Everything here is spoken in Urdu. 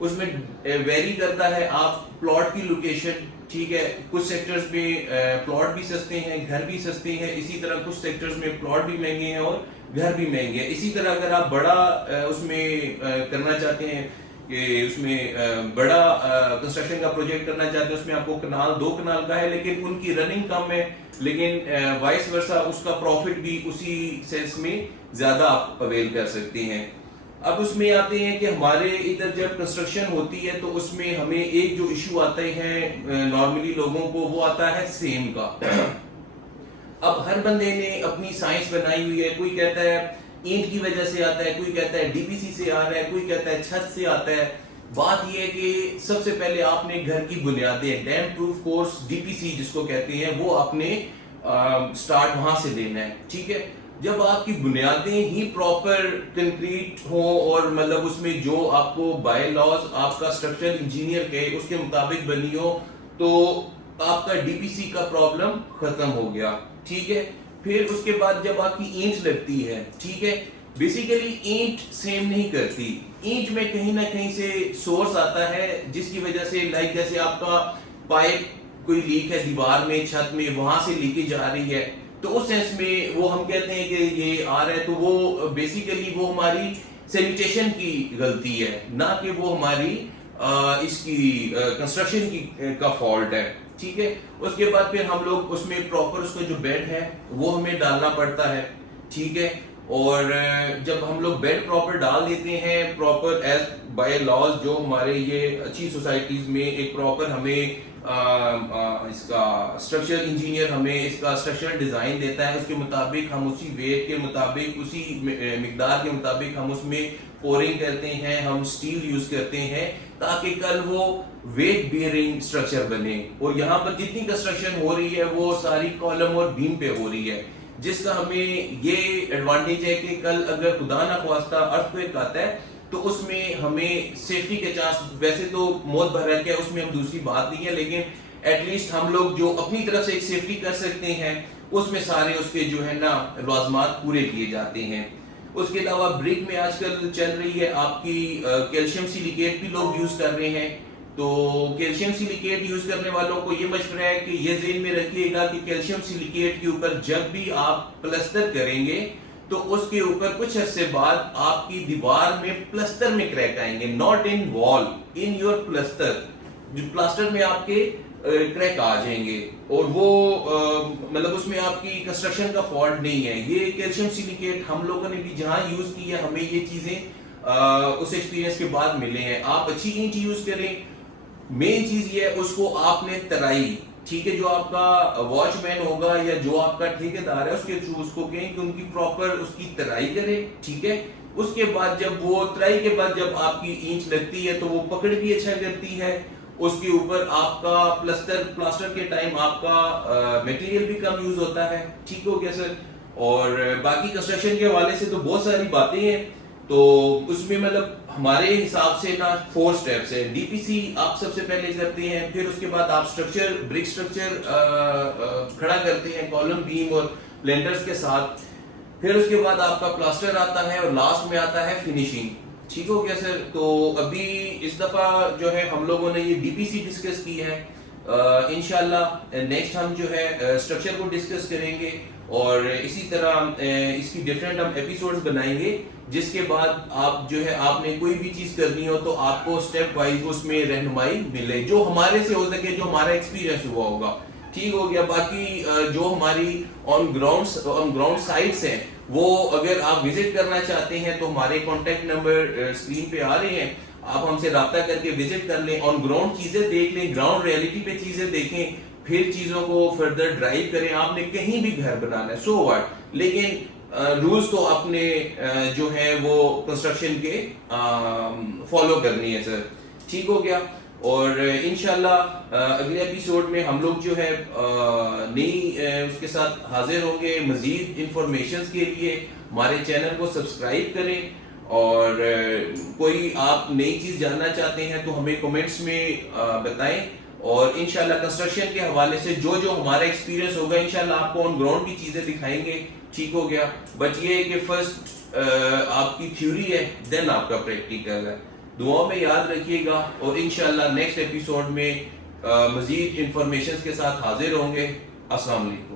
اس میں ویری کرتا ہے آپ پلاٹ کی لوکیشن، ٹھیک ہے، کچھ سیکٹرز میں پلاٹ بھی سستے ہیں، گھر بھی سستے ہیں، اسی طرح کچھ سیکٹرز میں پلاٹ بھی مہنگے ہیں اور گھر بھی مہنگے ہیں. اسی طرح اگر آپ بڑا اس میں کرنا چاہتے ہیں کہ اس میں بڑا کنسٹرکشن کا پروجیکٹ کرنا چاہتے ہیں، اس میں آپ کو کنال 2 کنال کا ہے لیکن ان کی رننگ کم ہے، لیکن وائس ورسا اس کا پروفٹ بھی اسی سینس میں زیادہ آپ اویل کر سکتے ہیں. اب اس میں آتے ہیں کہ ہمارے ادھر جب کنسٹرکشن ہوتی ہے تو اس میں ہمیں ایک جو ایشو آتے ہیں نارملی لوگوں کو، وہ آتا ہے سیم کا. اب ہر بندے نے اپنی سائنس بنائی ہوئی ہے، کوئی کہتا ہے اینٹ کی وجہ سے آتا ہے، کوئی کہتا ہے ڈی پی سی سے آ رہا ہے، کوئی کہتا ہے چھت سے آتا ہے. بات یہ ہے کہ سب سے پہلے آپ نے گھر کی بنیادیں، damp proof course D P C جس کو کہتے ہیں، وہ آپ نے سٹارٹ وہاں سے دینا ہے. ٹھیک ہے، جب آپ کی بنیادیں ہی پراپر کنکریٹ ہوں اور مطلب اس میں جو آپ کو بائی لاز آپ کا اسٹرکچرل انجینئر کہے اس کے مطابق بنی ہو، تو آپ کا ڈی پی سی کا پرابلم ختم ہو گیا. ٹھیک ہے، پھر اس کے بعد جب آپ کی اینٹ لگتی ہے، ٹھیک ہے، بیسیکلی اینٹ سیم نہیں کرتی. اینٹ میں کہیں نہ کہیں سے سورس آتا ہے جس کی وجہ سے لائک جیسے آپ کا پائپ کوئی لیک ہے دیوار میں، چھت میں، وہاں سے لیکیج آ رہی ہے، تو اس سینس میں وہ ہم کہتے ہیں کہ یہ آ رہا ہے، تو وہ بیسیکلی وہ ہماری سینیٹیشن کی غلطی ہے، نہ کہ وہ ہماری اس کی کنسٹرکشن کی کا فالٹ ہے. ٹھیک ہے، اس کے بعد پھر ہم لوگ اس میں پراپر اس کا جو بیڈ ہے وہ ہمیں ڈالنا پڑتا ہے. ٹھیک ہے، اور جب ہم لوگ بیڈ پراپر ڈال دیتے ہیں پراپر ایز بائی لاز، جو ہمارے یہ اچھی سوسائٹیز میں ایک پراپر ہمیں اس کا اسٹرکچر انجینئر ہمیں اس کا اسٹرکچر ڈیزائن دیتا ہے، اس کے مطابق ہم اسی ویٹ کے مطابق، اسی مقدار کے مطابق ہم اس میں پورنگ کرتے ہیں، ہم سٹیل یوز کرتے ہیں تاکہ کل وہ ویٹ بیئرنگ اسٹرکچر بنے. اور یہاں پر جتنی کنسٹرکشن ہو رہی ہے وہ ساری کالم اور بیم پہ ہو رہی ہے، جس کا ہمیں یہ ایڈوانٹیج ہے کہ کل اگر خدا نہ خواستہ ارتھ کویک آتا ہے تو اس میں ہمیں سیفٹی کے چانس، ویسے تو موت بھرک ہے اس میں ہم دوسری بات نہیں ہے، لیکن ایٹ لیسٹ ہم لوگ جو اپنی طرف سے ایک سیفٹی کر سکتے ہیں اس میں سارے اس کے جو ہے نا لازمات پورے کیے جاتے ہیں. اس کے علاوہ بریک میں آج کل چل رہی ہے آپ کی کیلشیم سیلیکیٹ بھی لوگ یوز کر رہے ہیں. تو کیلشیم سیلیکیٹ یوز کرنے والوں کو یہ مشورہ ہے کہ یہ ذہن میں رکھیے گا کہ کیلشیم سیلیکیٹ کے اوپر جب بھی آپ پلسٹر کریں گے تو اس کے اوپر کچھ عرصے بعد آپ کی دیوار میں پلسٹر میں کریک آئیں گے، ناٹ ان وال، ان یور پلسٹر. جو پلاسٹر میں آپ کے کریک آ جائیں گے، اور وہ مطلب اس میں آپ کی کنسٹرکشن کا فالٹ نہیں ہے. یہ کیلشیم سیلیکیٹ ہم لوگوں نے بھی جہاں یوز کی ہے ہمیں یہ چیزیں اس ایکسپیرینس کے بعد ملے ہیں. آپ اچھی اینٹ یوز کریں. مین چیز یہ ہے اس کو آپ نے ترائی، ٹھیک ہے، جو آپ کا واچ مین ہوگا یا جو آپ کا ٹھیکیدار ہے اس کے تھرو اس کو کہیں کہ ان کی پراپر اس کی ترائی کرے. ٹھیک ہے، اس کے بعد جب وہ ترائی کے بعد جب آپ کی اینٹ لگتی ہے تو وہ پکڑ بھی اچھا کرتی ہے. اس کے اوپر آپ کا پلاسٹر کے ٹائم آپ کا میٹیریل بھی کم یوز ہوتا ہے. ٹھیک ہو گیا سر. اور باقی کنسٹرکشن کے حوالے سے تو بہت ساری باتیں ہیں. تو اس میں مطلب ہمارے حساب سے نا 4 سٹیپس ہے. ڈی پی سی آپ سب سے پہلے کرتے ہیں، پھر اس کے بعد آپ سٹرکچر بریک سٹرکچر کھڑا کرتے ہیں کالم بیم اور لینٹرز کے ساتھ، پھر اس کے بعد آپ کا پلاسٹر آتا ہے اور لاسٹ میں آتا ہے فنیشنگ. ٹھیک ہو گیا سر. تو ابھی اس دفعہ جو ہے ہم لوگوں نے یہ ڈی پی سی ڈسکس کی ہے. انشاءاللہ نیکسٹ ہم جو ہے اسٹرکچر کو ڈسکس کریں گے اور اسی طرح اس کی ڈیفرنٹ ہم ایپیسوڈز بنائیں گے، جس کے بعد آپ جو ہے آپ نے کوئی بھی چیز کرنی ہو تو آپ کو سٹیپ وائز اس میں رہنمائی ملے جو ہمارے سے ہو سکے، جو ہمارا ایکسپیرینس ہوا ہوگا. ٹھیک ہو گیا. باقی جو ہماری آن گراؤنڈ سائٹس ہیں وہ اگر آپ وزٹ کرنا چاہتے ہیں تو ہمارے کانٹیکٹ نمبر اسکرین پہ آ رہے ہیں، آپ ہم سے رابطہ کر کے وزٹ کر لیں، آن گراؤنڈ چیزیں دیکھ لیں، گراؤنڈ ریئلٹی پہ چیزیں دیکھیں، پھر چیزوں کو فردر ڈرائیو کریں. آپ نے کہیں بھی گھر بنانا ہے سو واٹ، لیکن رولز تو آپ نے جو ہے وہ کنسٹرکشن کے فالو کرنی ہے سر. ٹھیک ہو گیا. اور انشاءاللہ اگلے ایپیسوڈ میں ہم لوگ جو ہے نئی اس کے ساتھ حاضر ہوں گے. مزید انفارمیشنز کے لیے ہمارے چینل کو سبسکرائب کریں، اور کوئی آپ نئی چیز جاننا چاہتے ہیں تو ہمیں کمنٹس میں بتائیں، اور انشاءاللہ کنسٹرکشن کے حوالے سے جو ہمارا ایکسپیرینس ہوگا انشاءاللہ آپ کو آن گراؤنڈ کی چیزیں دکھائیں گے. ٹھیک ہو گیا. بٹ یہ ہے کہ فرسٹ آپ کی تھیوری ہے دین آپ کا پریکٹیکل ہے. دعاؤں میں یاد رکھیے گا، اور انشاءاللہ نیکسٹ ایپیسوڈ میں مزید انفارمیشنز کے ساتھ حاضر ہوں گے۔ السلام علیکم۔